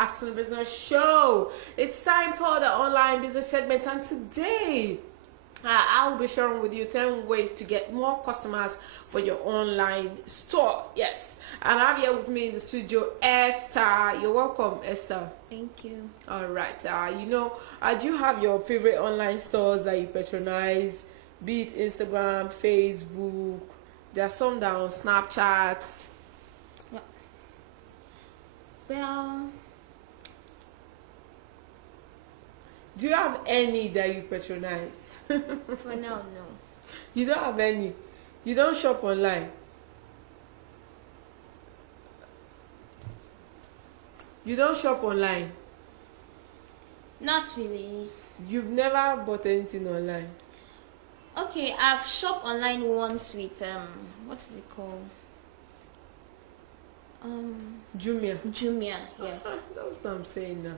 Afternoon Business Show. It's time for the online business segment, and today I'll be sharing with you 10 ways to get more customers for your online store. Yes, and I have here with me in the studio Esther. You're welcome, Esther. Thank you. All right. Do you have your favorite online stores that you patronize? Be it Instagram, Facebook. There are some that are on Snapchat. Well, do you have any that you patronize? for now, no. You don't have any. You don't shop online. You don't shop online. Not really. You've never bought anything online. Okay, I've shopped online once with what is it called? Jumia. Jumia, yes. That's what I'm saying now.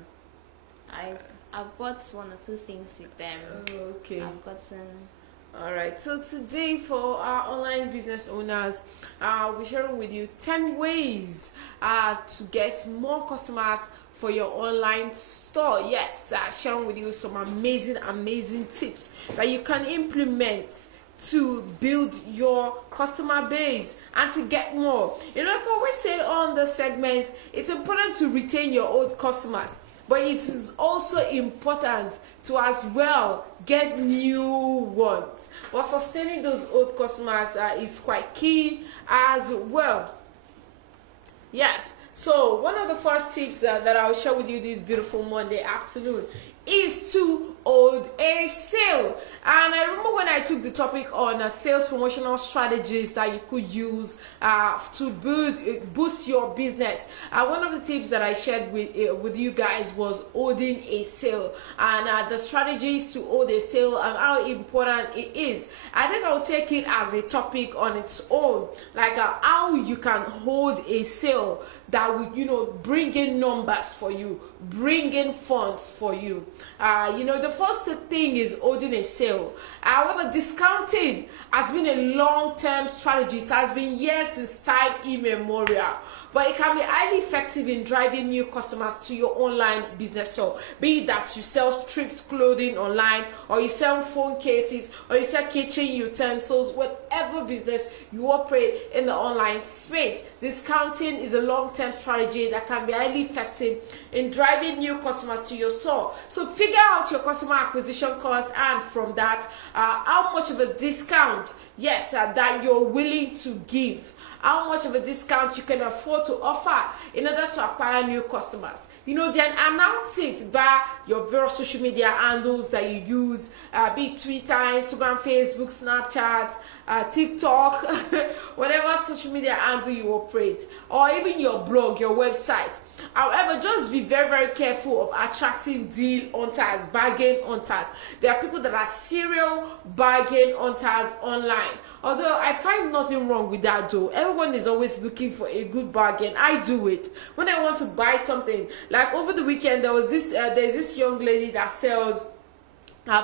I've bought one or two things with them. Oh, okay. I've gotten. All right. So today, for our online business owners, I'll be sharing with you 10 ways to get more customers for your online store. Yes, sharing with you some amazing tips that you can implement to build your customer base and to get more. You know, like I always say on the segment, it's important to retain your old customers, but it is also important to as well get new ones. But sustaining those old customers is quite key as well. Yes. So one of the first tips that I'll share with you this beautiful Monday afternoon is to hold a sale. And I remember when I took the topic on sales promotional strategies that you could use to boost your business. One of the tips that I shared with you guys was holding a sale, and the strategies to hold a sale and how important it is. I think I'll take it as a topic on its own, like how you can hold a sale that would, bring in numbers for you, bring in funds for you. The first thing is holding a sale. However, discounting has been a long-term strategy. It has been years since time immemorial, but it can be highly effective in driving new customers to your online business. So be it that you sell thrift clothing online, or you sell phone cases, or you sell kitchen utensils, whatever business you operate in the online space, discounting is a long-term strategy that can be highly effective in driving new customers to your store. So figure out your customer acquisition cost, and from that, how much of a discount, that you're willing to give, how much of a discount you can afford to offer in order to acquire new customers. Then announce it via your various social media handles that you use, be it Twitter, Instagram, Facebook, Snapchat, TikTok, whatever social media handle you operate, or even your blog, your website. However, just be very careful of attracting deal hunters, bargain hunters. There are people that are serial bargain hunters online. Although I find nothing wrong with that though. Everyone is always looking for a good bargain. I do it when I want to buy something. Like over the weekend, there's this young lady that sells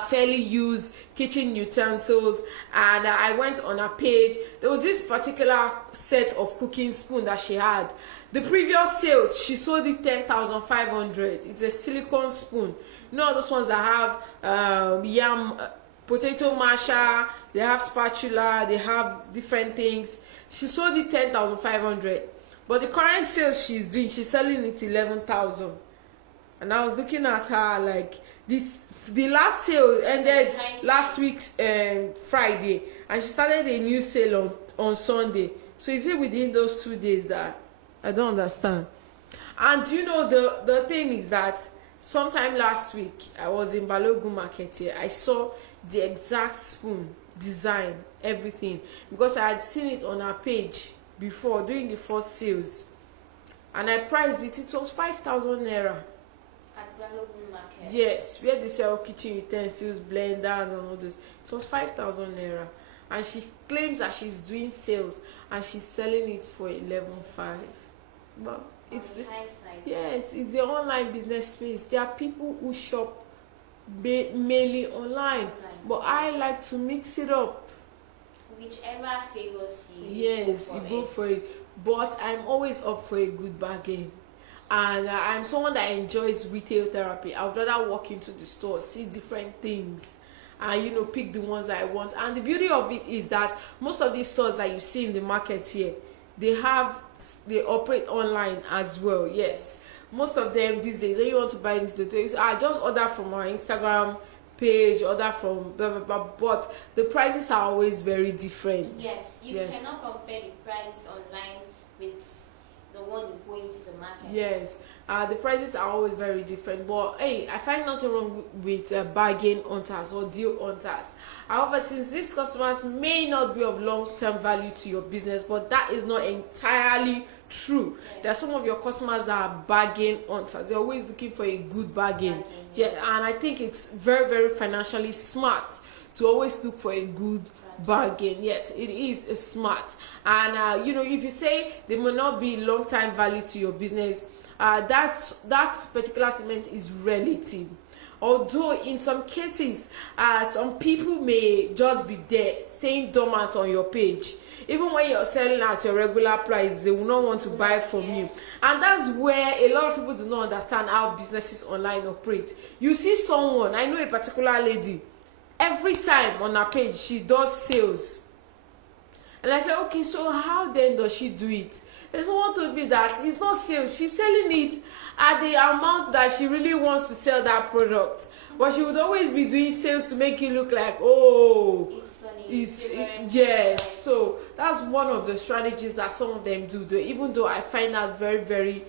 fairly used kitchen utensils, and I went on her page. There was this particular set of cooking spoon that she had. The previous sales, she sold it 10,500. It's a silicone spoon. Those ones that have potato masher, they have spatula, they have different things. She sold it 10,500, but the current sales she's selling it 11,000. And I was looking at her like this. The last sale ended last week's Friday, and she started a new sale on Sunday. So is it within those 2 days that I don't understand? And the thing is that sometime last week I was in Balogun Market here. I saw the exact spoon, design, everything, because I had seen it on her page before doing the first sales, and I priced it. It was 5,000 naira. Yes, where they sell kitchen utensils, blenders, and all this. It was 5,000 naira, and she claims that she's doing sales and she's selling it for 11,500. But it's it's the online business space. There are people who shop mainly online, but I like to mix it up. Whichever favors you. Yes, you go for it. But I'm always up for a good bargain. and I'm someone that enjoys retail therapy. I would rather walk into the store, see different things, and pick the ones I want. And the beauty of it is that most of these stores that you see in the market here, they operate online as well. Yes, most of them these days, when you want to buy into the things, I just order from our Instagram page, order from blah blah blah, but the prices are always very different. Yes, you cannot compare the price online with the one you go into the market. Yes, the prices are always very different, but hey, I find nothing wrong with bargain hunters or deal hunters. However, since these customers may not be of long-term value to your business, but that is not entirely true. Yes. There are some of your customers that are bargain hunters. They're always looking for a good bargain. Yeah, and I think it's very, very financially smart to always look for a good bargain. Yes, it is smart. And if you say they may not be long-time value to your business, that particular statement is relative. Although in some cases, some people may just be there staying dormant on your page. Even when you're selling at your regular price, they will not want to buy from you. And that's where a lot of people do not understand how businesses online operate. You see someone, I know a particular lady, every time on her page she does sales, and I say, okay, so how then does she do it? And someone told me that it's not sales, she's selling it at the amount that she really wants to sell that product, but she would always be doing sales to make it look like, oh, yes. So that's one of the strategies that some of them do, though, even though I find that very, very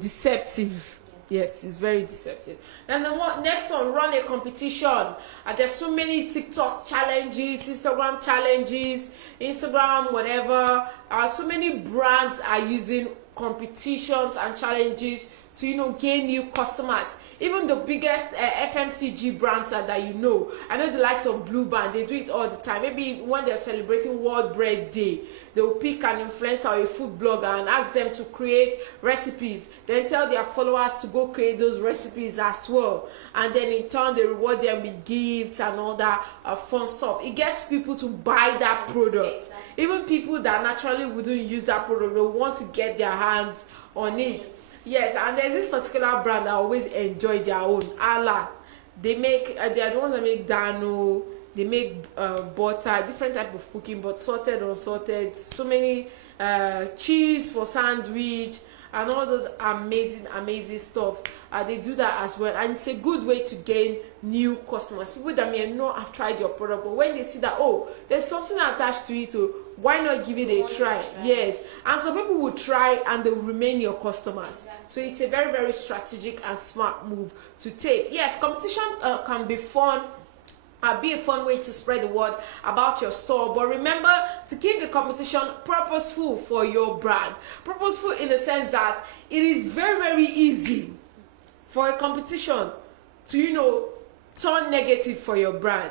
deceptive. Yes, it's very deceptive. And the next one, run a competition. There's so many TikTok challenges, Instagram challenges, Instagram whatever. So many brands are using competitions and challenges to gain new customers. Even the biggest FMCG brands that I know the likes of Blue Band, they do it all the time. Maybe when they're celebrating World Bread Day, they'll pick an influencer or a food blogger and ask them to create recipes, then tell their followers to go create those recipes as well, and then in turn they reward them with gifts and all that fun stuff. It gets people to buy that product. Even people that naturally wouldn't use that product, they want to get their hands on it. Yes, and there's this particular brand that always enjoy their own. Allah, they are the ones that make dano, they make butter, different type of cooking, but salted, unsalted, so many cheese for sandwich, and all those amazing stuff. They do that as well, and it's a good way to gain new customers, people that may not have tried your product, but when they see that, oh, there's something attached to it, so why not give it a try? Yes, and some people will try and they will remain your customers. Exactly. So it's a very, very strategic and smart move to take. Yes, competition can be fun. Be a fun way to spread the word about your store, but remember to keep the competition purposeful for your brand. Purposeful in the sense that it is very, very easy for a competition to turn negative for your brand.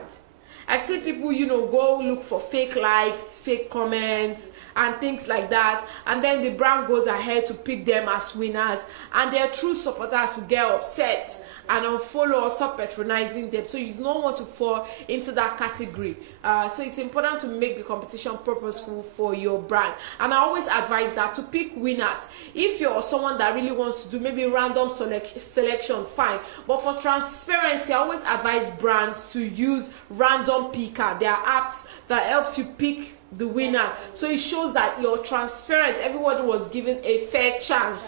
I've seen people go look for fake likes, fake comments and things like that, and then the brand goes ahead to pick them as winners, and their true supporters will get upset and unfollow or stop patronizing them. So you don't want to fall into that category. So it's important to make the competition purposeful for your brand. And I always advise that to pick winners. If you're someone that really wants to do maybe random selection, fine. But for transparency, I always advise brands to use random picker. There are apps that helps you pick the winner. So it shows that you're transparent. Everybody was given a fair chance.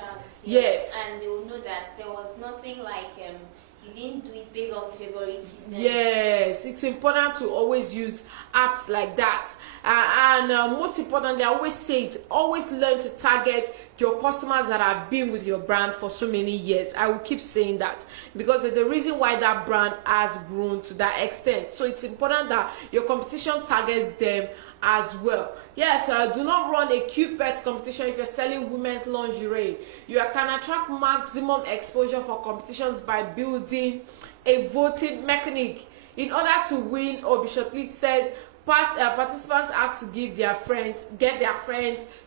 Yes. And they will know that there was nothing like you didn't do it based on favoritism. Yes, it's important to always use apps like that. And most importantly, I always say it, always learn to target your customers that have been with your brand for so many years. I will keep saying that because there's the reason why that brand has grown to that extent. So it's important that your competition targets them as well. Yes, do not run a cute pet competition if you're selling women's lingerie. You can attract maximum exposure for competitions by building a voting mechanism. In order to win or be shortlisted, participants have to get their friends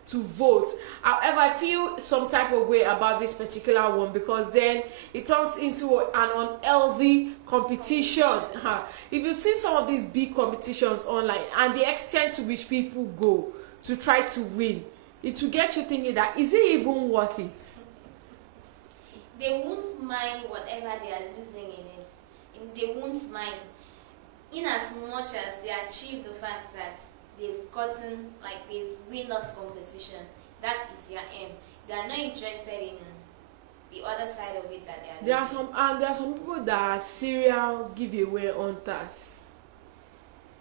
to vote. However, I feel some type of way about this particular one because then it turns into an unhealthy competition. If you see some of these big competitions online and the extent to which people go to try to win, it will get you thinking that is it even worth it? They won't mind whatever they are losing in it. They won't mind, in as much as they achieve the fact that they've gotten, like they've win this competition. That is their aim. They are not interested in the other side of it that they are losing. There are some people that are serial giveaway hunters.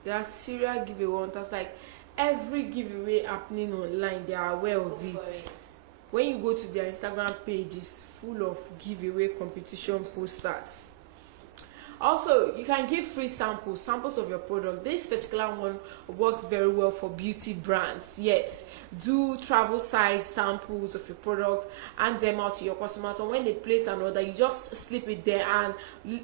They are serial giveaway hunters. Like every giveaway happening online, they are aware of it. When you go to their Instagram page, it's full of giveaway competition posters. Also, you can give free samples of your product. This particular one works very well for beauty brands. Yes, do travel size samples of your product and them out to your customers. So when they place an order, you just slip it there and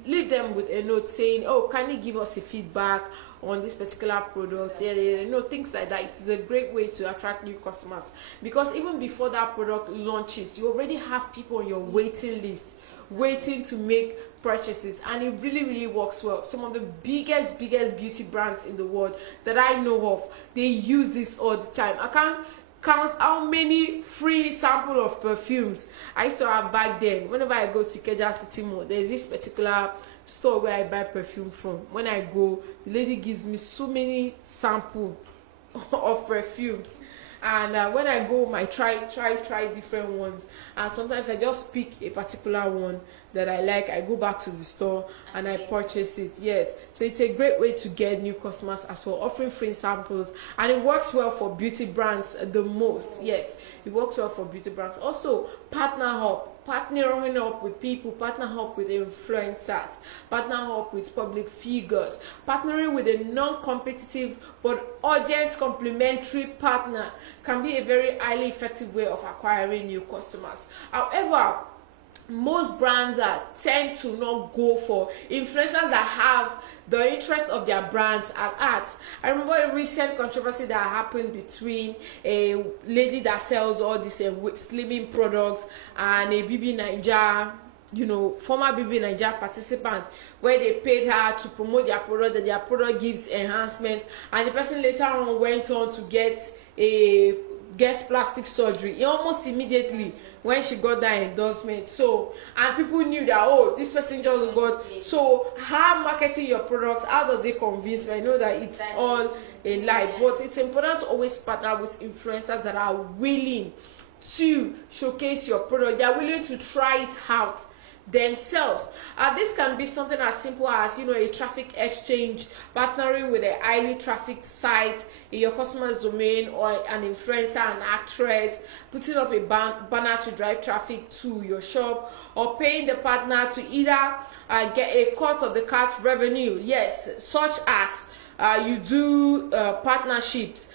leave them with a note saying, oh, can you give us a feedback on this particular product? Things like that. It is a great way to attract new customers, because even before that product launches, you already have people on your waiting list waiting to make purchases, and it really works well. Some of the biggest beauty brands in the world that I know of, they use this all the time. I can't count how many free sample of perfumes I used to have back then. Whenever I go to Ikeja City Mall, there's this particular store where I buy perfume from. When I go, the lady gives me so many sample of perfumes, and when I go, I try different ones, and sometimes I just pick a particular one that I like. I go back to the store and I purchase it. Yes, so it's a great way to get new customers as well, offering free samples, and it works well for beauty brands the most. Yes, it works well for beauty brands. Also, partnering up with people, partner up with influencers, partner up with public figures, partnering with a non-competitive but audience complementary partner can be a very highly effective way of acquiring new customers. However, most brands tend to not go for influencers that have the interest of their brands at heart. I remember a recent controversy that happened between a lady that sells all these slimming products and a BB Naija, former BB Naija participant, where they paid her to promote their product, that their product gives enhancement, and the person later on went on to get plastic surgery almost immediately when she got that endorsement. So, and people knew that, oh, this person just got. So, how marketing your products, how does it convince me? I know that it's all a lie, but it's important to always partner with influencers that are willing to showcase your product. They are willing to try it out themselves. This can be something as simple as a traffic exchange, partnering with a highly trafficked site in your customer's domain, or an influencer, an actress, putting up a banner to drive traffic to your shop, or paying the partner to either get a cut of the cart revenue. Yes, such as you do partnerships.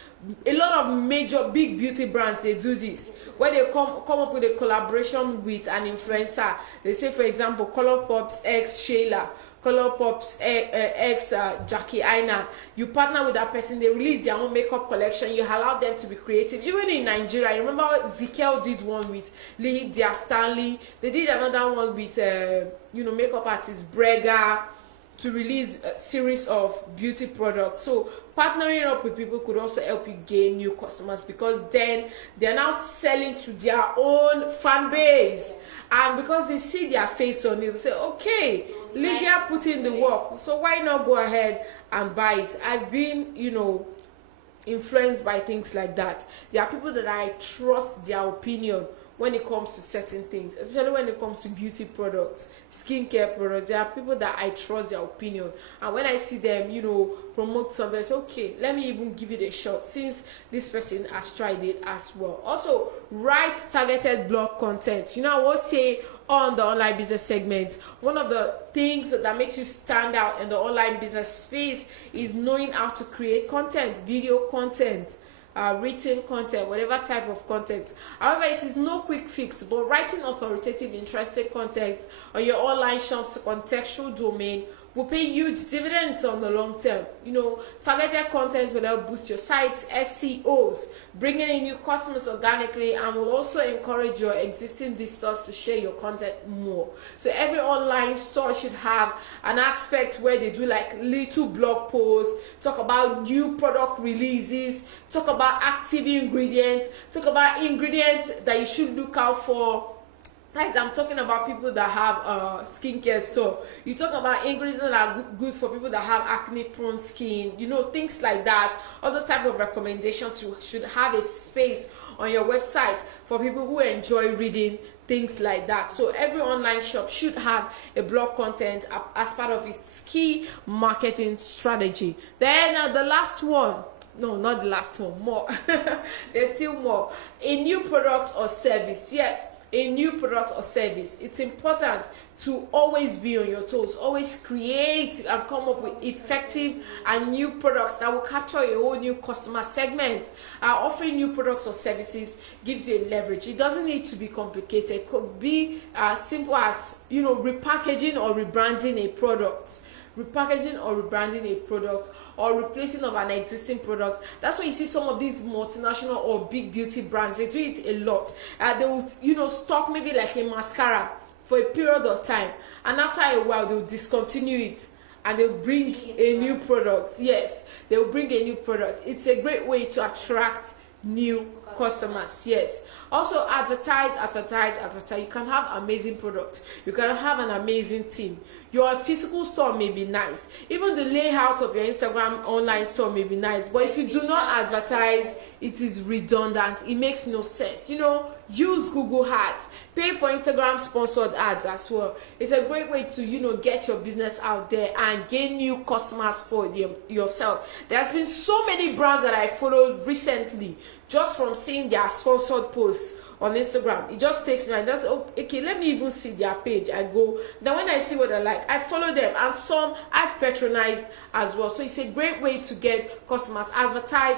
A lot of major big beauty brands, they do this, where they come up with a collaboration with an influencer. They say, for example, Colourpop's X Shayla, Colourpop's X Jackie Aina. You partner with that person, they release their own makeup collection, you allow them to be creative. Even in Nigeria, I remember Zikel did one with Lee Dia Stanley. They did another one with makeup artist Brega, to release a series of beauty products. So partnering up with people could also help you gain new customers, because then they're now selling to their own fan base, and because they see their face on it, they say, okay, Lydia put in the work, so why not go ahead and buy it? I've been influenced by things like that. There are people that I trust their opinion when it comes to certain things, especially when it comes to beauty products, skincare products. There are people that I trust their opinion, and when I see them, promote something, I say, okay, let me even give it a shot, since this person has tried it as well. Also, write targeted blog content. I will say on the online business segment, one of the things that makes you stand out in the online business space is knowing how to create content, video content, written content, whatever type of content. However, it is no quick fix, but writing authoritative, interesting content on your online shop's contextual domain will pay huge dividends on the long term. Targeted content will help boost your site's SEOs, bringing in new customers organically, and will also encourage your existing visitors to share your content more. So every online store should have an aspect where they do like little blog posts, talk about new product releases, talk about active ingredients, talk about ingredients that you should look out for. Guys, I'm talking about people that have skincare store. You talk about ingredients that are good for people that have acne prone skin, things like that. All those type of recommendations, you should have a space on your website for people who enjoy reading, things like that. So every online shop should have a blog content as part of its key marketing strategy. Then the last one, no, not the last one, more. There's still more. A new product or service. Yes, a new product or service. It's important to always be on your toes, always create and come up with effective and new products that will capture a whole new customer segment. Offering new products or services gives you a leverage. It doesn't need to be complicated. It could be as simple as repackaging or rebranding a product. Or replacing of an existing product. That's why you see some of these multinational or big beauty brands, they do it a lot. They will stock maybe like a mascara for a period of time, and after a while they'll discontinue it and they'll bring a new product. Yes, they'll bring a new product. It's a great way to attract new customers. Yes, also advertise. You can have amazing products, you can have an amazing team. Your physical store may be nice, even the layout of your Instagram online store may be nice, but if you do not advertise, it is redundant. It makes no sense. Use Google ads, pay for Instagram sponsored ads as well. It's a great way to get your business out there and gain new customers for yourself. There's been so many brands that I followed recently just from seeing their sponsored posts on Instagram. It just takes me, okay, let me even see their page. I go, then when I see what I like, I follow them, and some I've patronized as well. So it's a great way to get customers. Advertise,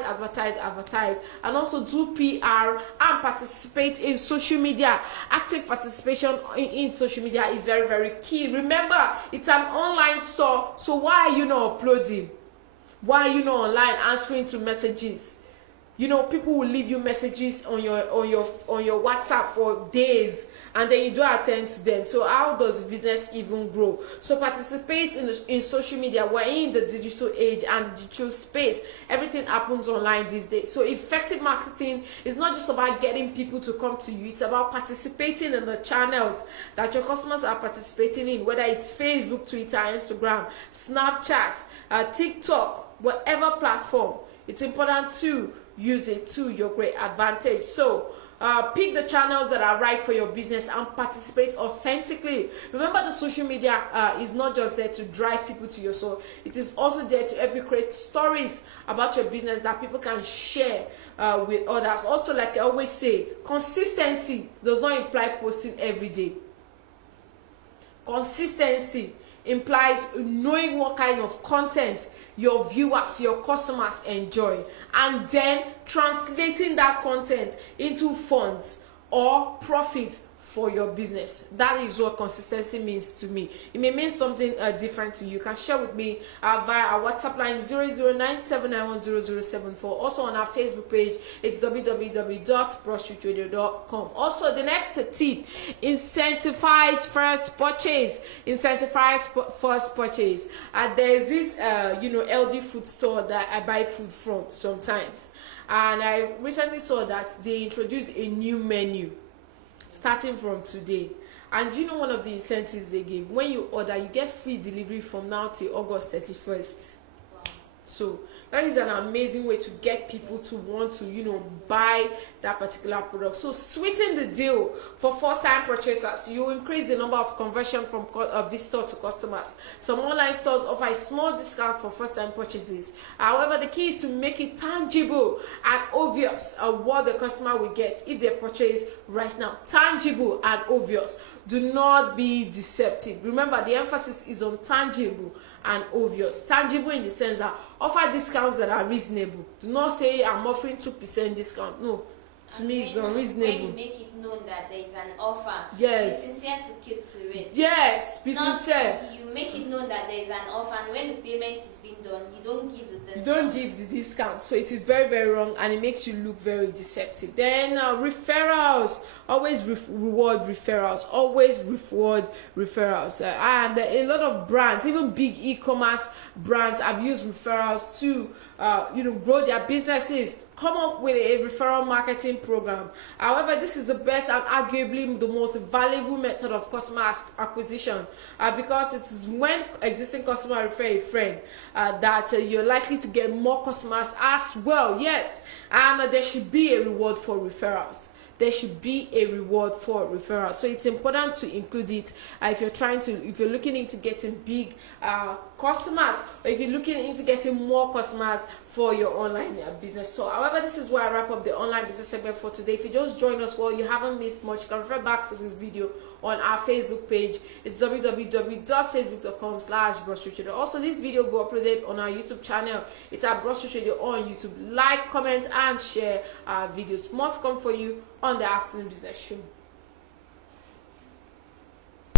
and also do PR and participate in social media. Active participation in social media is very, very key. Remember, it's an online store, so why are you not uploading? Why are you not online answering to messages? People will leave you messages on your WhatsApp for days, and then you don't attend to them. So how does business even grow? So participate in social media. We're in the digital age and the digital space. Everything happens online these days. So effective marketing is not just about getting people to come to you. It's about participating in the channels that your customers are participating in, whether it's Facebook, Twitter, Instagram, Snapchat, TikTok, whatever platform. It's important to use it to your great advantage. So pick the channels that are right for your business and participate authentically. Remember, the social media is not just there to drive people to your soul. It is also there to help you create stories about your business that people can share with others. Also, like I always say, consistency does not imply posting every day. Consistency implies knowing what kind of content your viewers, your customers enjoy, and then translating that content into funds or profit for your business. That is what consistency means to me. It may mean something different to you. You can share with me via our WhatsApp line 00979100074. Also on our Facebook page, it's www.broadstreetradio.com. Also, the next tip: incentivize first purchase. Incentivize first purchase. There's this LD food store that I buy food from sometimes, and I recently saw that they introduced a new menu starting from today. And one of the incentives they give? When you order, you get free delivery from now till August 31st. Wow. So that is an amazing way to get people to want to buy that particular product. So sweeten the deal for first-time purchasers. You increase the number of conversion from visitor to customers. Some online stores offer a small discount for first-time purchases. However, the key is to make it tangible and obvious what the customer will get if they purchase right now. Tangible and obvious. Do not be deceptive. Remember, the emphasis is on tangible and obvious. Tangible in the sense that offer discounts that are reasonable. Do not say I'm offering 2% discount. No, To me, it's When unreasonable. you make it known that there is an offer, Yes. be sincere to keep to it. Yes, be Not sincere. You make it known that there is an offer, and when the payment is being done, you don't give the discount. You don't give the discount, so it is very, very wrong, and it makes you look very deceptive. Then referrals, always reward referrals, always reward referrals. And a lot of brands, even big e-commerce brands, have used referrals to grow their businesses, come up with a referral marketing program. However, this is the best and arguably the most valuable method of customer acquisition, because it is when existing customer refer a friend that you're likely to get more customers as well. Yes, and there should be a reward for referrals. There should be a reward for referrals, so it's important to include it if you're looking into getting big customers, or if you're looking into getting more customers for your online business. So however, this is where I wrap up the online business segment for today. If you just joined us, well, you haven't missed much. You can refer back to this video on our Facebook page. It's www.facebook.com/Broadstreet. Also, this video will be uploaded on our YouTube channel. It's at Broadstreet Radio on YouTube. Like, comment, and share our videos. More to come for you on the Afternoon Business Show.